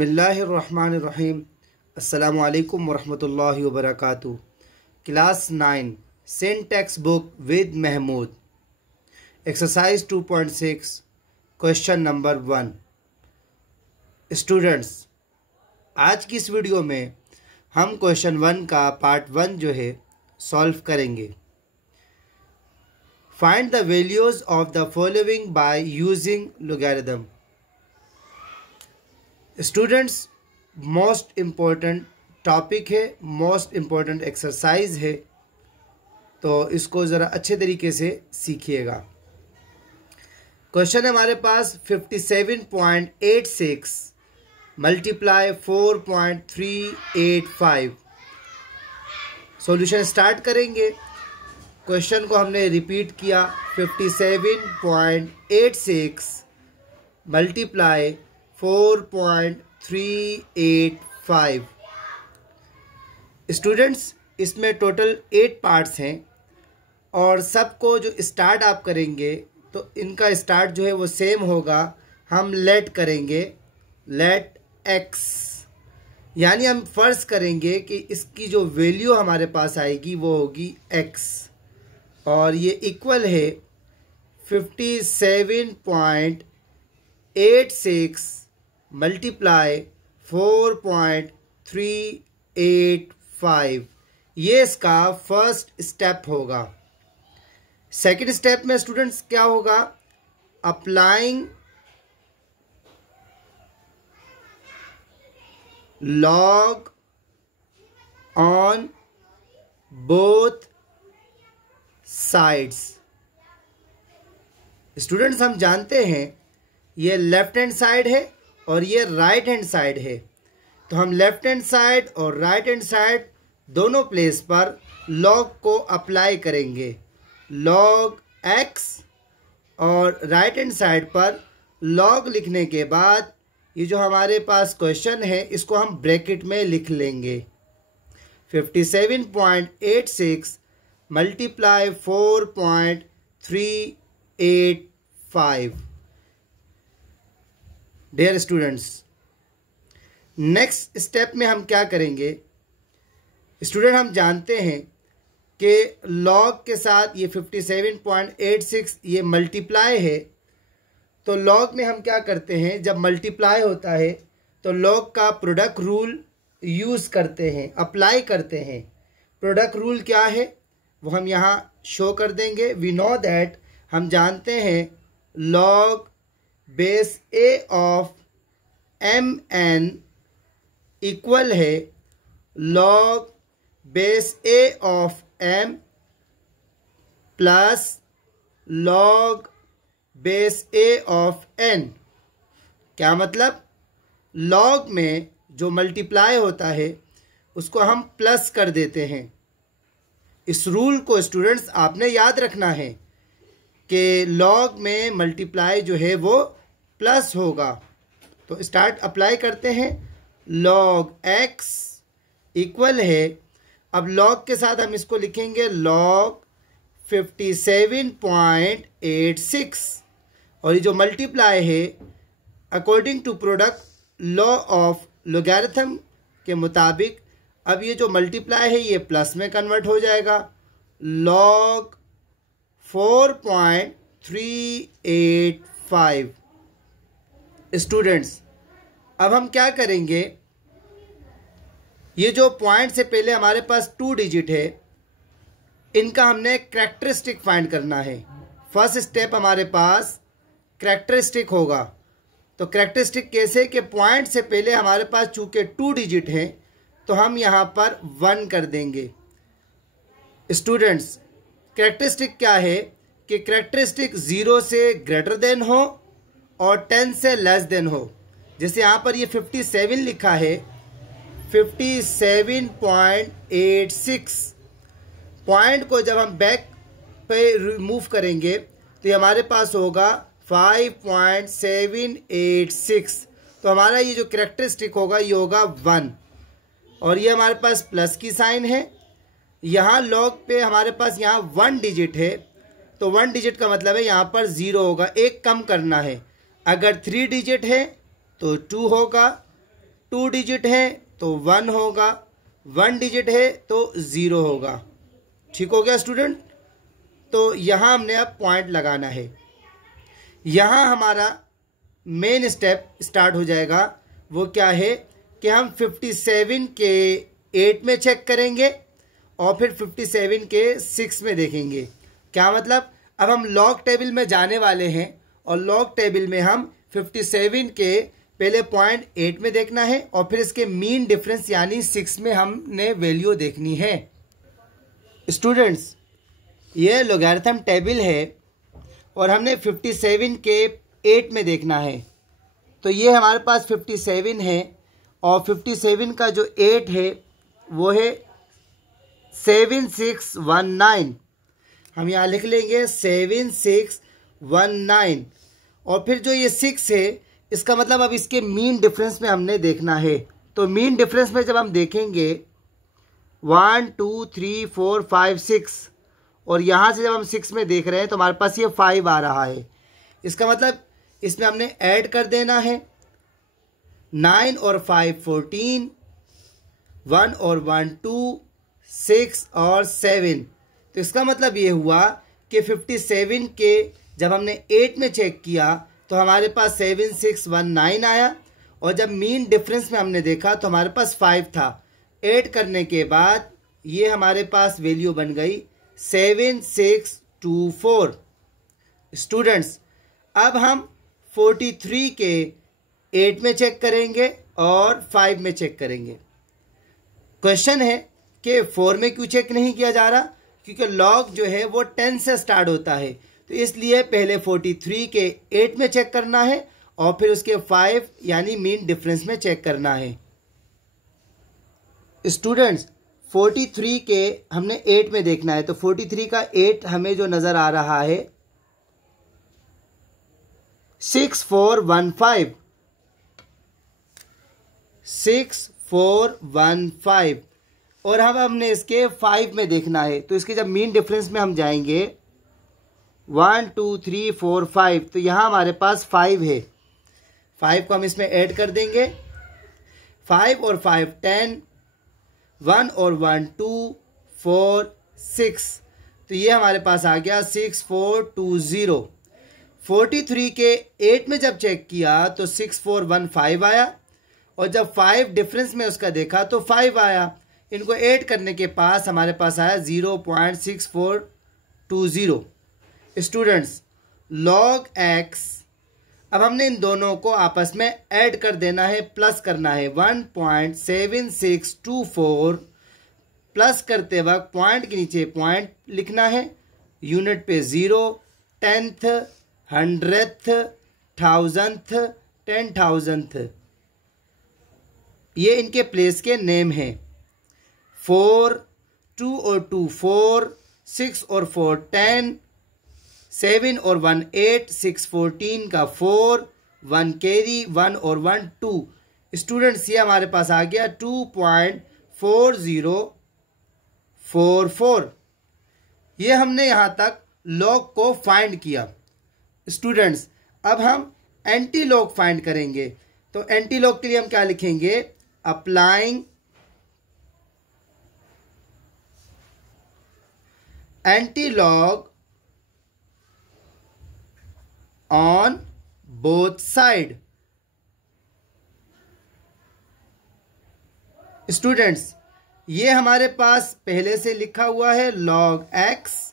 बिस्मिल्लाहिर्रहमानिर्रहीम। अस्सलामु अलैकुम वरहमतुल्लाहि वबरकातुहू। Class 9 syntax book with Mahmood, exercise 2.6, question number 1। Students, आज की इस वीडियो में हम क्वेश्चन 1 का पार्ट 1 जो है सॉल्व करेंगे। Find the values of the following by using logarithm. Students, most important topic है, मोस्ट इम्पोर्टेंट एक्सरसाइज है, तो इसको ज़रा अच्छे तरीके से सीखिएगा। क्वेश्चन है हमारे पास 57.86 मल्टीप्लाई 4.385। सॉल्यूशन स्टार्ट करेंगे। क्वेश्चन को हमने रिपीट किया, 57.86 मल्टीप्लाई 4.385। स्टूडेंट्स, इसमें टोटल 8 पार्ट्स हैं और सबको जो स्टार्ट आप करेंगे तो इनका स्टार्ट जो है वो सेम होगा। हम लेट करेंगे, लेट एक्स, यानी हम फर्ज करेंगे कि इसकी जो वैल्यू हमारे पास आएगी वो होगी एक्स, और ये इक्वल है 57.86 मल्टीप्लाई 4.385। ये इसका फर्स्ट स्टेप होगा। सेकंड स्टेप में स्टूडेंट्स क्या होगा? Applying log on both sides. Students, हम जानते हैं ये लेफ्ट हैंड साइड है और ये राइट हैंड साइड है, तो हम लेफ्ट हैंड साइड और राइट हैंड साइड दोनों प्लेस पर लॉग को अप्लाई करेंगे। लॉग एक्स और राइट हैंड साइड पर लॉग लिखने के बाद ये जो हमारे पास क्वेश्चन है इसको हम ब्रैकेट में लिख लेंगे। 57.86 multiply 4.385। Dear students, next step में हम क्या करेंगे? स्टूडेंट, हम जानते हैं कि लॉग के साथ ये 57.86 ये मल्टीप्लाई है, तो लॉग में हम क्या करते हैं, जब मल्टीप्लाई होता है तो लॉग का प्रोडक्ट रूल यूज़ करते हैं, अप्लाई करते हैं। प्रोडक्ट रूल क्या है वो हम यहाँ शो कर देंगे। वी नो दैट, हम जानते हैं log base A of M N equal है log base A of M plus log base A of N. क्या मतलब? लॉग में जो मल्टीप्लाई होता है उसको हम प्लस कर देते हैं। इस रूल को स्टूडेंट्स आपने याद रखना है कि लॉग में मल्टीप्लाई जो है वो प्लस होगा। तो स्टार्ट अप्लाई करते हैं। लॉग एक्स इक्वल है, अब लॉग के साथ हम इसको लिखेंगे लॉग 57.86, और ये जो मल्टीप्लाई है according to product law of logarithm के मुताबिक अब ये जो मल्टीप्लाई है ये प्लस में कन्वर्ट हो जाएगा। लॉग 4.385। स्टूडेंट्स, अब हम क्या करेंगे, ये जो पॉइंट से पहले हमारे पास 2 डिजिट है इनका हमने कैरेक्टरिस्टिक फाइंड करना है। फर्स्ट स्टेप हमारे पास कैरेक्टरिस्टिक होगा। तो कैरेक्टरिस्टिक कैसे कि पॉइंट से पहले हमारे पास चूंकि 2 डिजिट हैं तो हम यहाँ पर 1 कर देंगे। स्टूडेंट्स, कैरेक्टरिस्टिक क्या है कि कैरेक्टरिस्टिक 0 से ग्रेटर देन हो और 10 से लेस देन हो। जैसे यहाँ पर ये 57 लिखा है, 57.86 पॉइंट को जब हम बैक पे रिमूव करेंगे तो ये हमारे पास होगा 5.786। तो हमारा ये जो कैरेक्टरिस्टिक होगा ये होगा 1, और ये हमारे पास प्लस की साइन है। यहाँ लॉग पे हमारे पास यहाँ 1 डिजिट है, तो 1 डिजिट का मतलब है यहाँ पर 0 होगा, एक कम करना है। अगर 3 डिजिट है तो 2 होगा, 2 डिजिट है तो 1 होगा, 1 डिजिट है तो 0 होगा। ठीक हो गया स्टूडेंट। तो यहाँ हमने अब पॉइंट लगाना है। यहाँ हमारा मेन स्टेप स्टार्ट हो जाएगा। वो क्या है कि हम 57 के 8 में चेक करेंगे और फिर 57 के 6 में देखेंगे। क्या मतलब, अब हम लॉग टेबल में जाने वाले हैं और लॉग टेबल में हम 57 के पहले पॉइंट 8 में देखना है और फिर इसके मीन डिफरेंस यानी 6 में हमने वैल्यू देखनी है। स्टूडेंट्स, ये लॉगरिथम टेबल है और हमने 57 के 8 में देखना है। तो ये हमारे पास 57 है और 57 का जो 8 है वो है 7619। हम यहाँ लिख लेंगे 7619 और फिर जो ये 6 है इसका मतलब अब इसके मीन डिफरेंस में हमने देखना है। तो मीन डिफरेंस में जब हम देखेंगे 1 2 3 4 5 6 और यहाँ से जब हम 6 में देख रहे हैं तो हमारे पास ये 5 आ रहा है। इसका मतलब इसमें हमने ऐड कर देना है 9 और 5 14, 1 और 1 2, 6 और 7। तो इसका मतलब ये हुआ कि 57 के जब हमने 8 में चेक किया तो हमारे पास 7619 आया और जब मीन डिफरेंस में हमने देखा तो हमारे पास 5 था। ऐड करने के बाद ये हमारे पास वैल्यू बन गई 7624। स्टूडेंट्स, अब हम 43 के 8 में चेक करेंगे और 5 में चेक करेंगे। क्वेश्चन है कि 4 में क्यों चेक नहीं किया जा रहा, क्योंकि लॉग जो है वो 10 से स्टार्ट होता है। तो इसलिए पहले 43 के 8 में चेक करना है और फिर उसके 5 यानी मीन डिफरेंस में चेक करना है। स्टूडेंट्स, 43 के हमने 8 में देखना है। तो 43 का 8 हमें जो नज़र आ रहा है 6415, 6415 और अब हमने इसके 5 में देखना है। तो इसके जब मीन डिफरेंस में हम जाएंगे 1 2 3 4 5 तो यहाँ हमारे पास 5 है। 5 को हम इसमें ऐड कर देंगे। 5 और 5 10, 1 और 1 2 4 6 तो ये हमारे पास आ गया 6420। 43 के 8 में जब चेक किया तो 6415 आया और जब 5 डिफरेंस में उसका देखा तो 5 आया। इनको ऐड करने के पास हमारे पास आया 0.6420। स्टूडेंट्स, log x, अब हमने इन दोनों को आपस में ऐड कर देना है, प्लस करना है। 1.7624 प्लस करते वक्त पॉइंट के नीचे पॉइंट लिखना है, यूनिट पे 0, 10th, 100th, 1000th, 10,000th, ये इनके प्लेस के नेम हैं। 4, 2 और 2 4, 6 और 4 10, 7 और 1 8, 6 14 का 4, 1 कैरी, 1 और 1 2। स्टूडेंट्स, ये हमारे पास आ गया 2.4044। ये हमने यहाँ तक लॉग को फाइंड किया। स्टूडेंट्स, अब हम एंटी लॉग फाइंड करेंगे। तो एंटी लॉग के लिए हम क्या लिखेंगे, applying anti log on both side. Students, ये हमारे पास पहले से लिखा हुआ है log x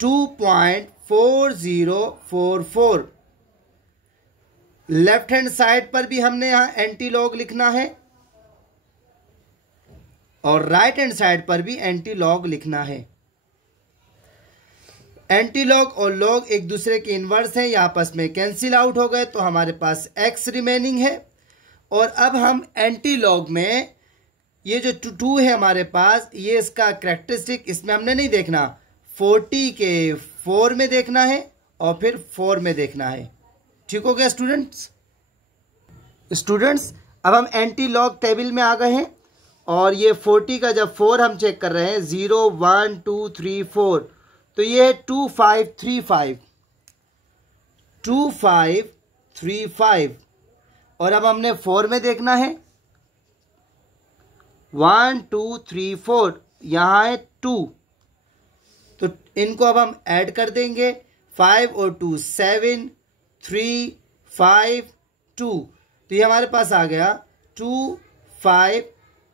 2.4044। Left hand side पर भी हमने यहां एंटी लॉग लिखना है और राइट हैंड साइड पर भी एंटी लॉग लिखना है। एंटी लॉग और लॉग एक दूसरे के इनवर्स हैं, ये आपस में कैंसिल आउट हो गए तो हमारे पास x रिमेनिंग है। और अब हम एंटी लॉग में ये जो 2 है हमारे पास, ये इसका कैरेक्टरिस्टिक इसमें हमने नहीं देखना, 40 के 4 में देखना है और फिर 4 में देखना है। ठीक हो गया स्टूडेंट्स। अब हम एंटी लॉग टेबल में आ गए हैं और ये 40 का जब 4 हम चेक कर रहे हैं 0 1 2 3 4 तो ये है 2535। और अब हमने 4 में देखना है। 1 2 3 4, यहाँ है 2, तो इनको अब हम ऐड कर देंगे। 5 और 2 7, 3 5 2, तो ये हमारे पास आ गया 2 5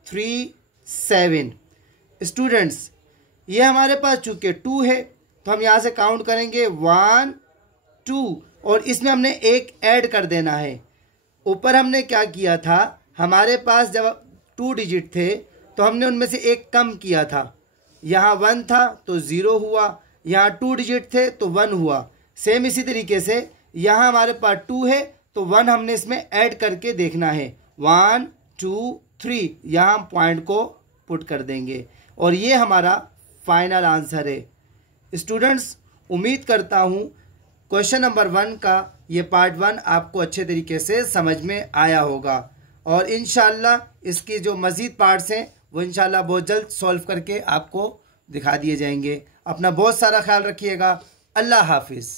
3 7। स्टूडेंट्स, ये हमारे पास चूंकि 2 है तो हम यहाँ से काउंट करेंगे 1 2, और इसमें हमने एक ऐड कर देना है। ऊपर हमने क्या किया था, हमारे पास जब 2 डिजिट थे तो हमने उनमें से एक कम किया था। यहाँ 1 था तो 0 हुआ, यहाँ 2 डिजिट थे तो 1 हुआ। सेम इसी तरीके से यहाँ हमारे पास 2 है तो 1 हमने इसमें ऐड करके देखना है। 1 2 3, यहाँ हम पॉइंट को पुट कर देंगे और ये हमारा फाइनल आंसर है। स्टूडेंट्स, उम्मीद करता हूँ क्वेश्चन नंबर 1 का ये पार्ट 1 आपको अच्छे तरीके से समझ में आया होगा, और इंशाल्लाह इसके जो मज़ीद पार्ट्स हैं वो इंशाल्लाह बहुत जल्द सॉल्व करके आपको दिखा दिए जाएंगे। अपना बहुत सारा ख्याल रखिएगा। अल्लाह हाफिज़।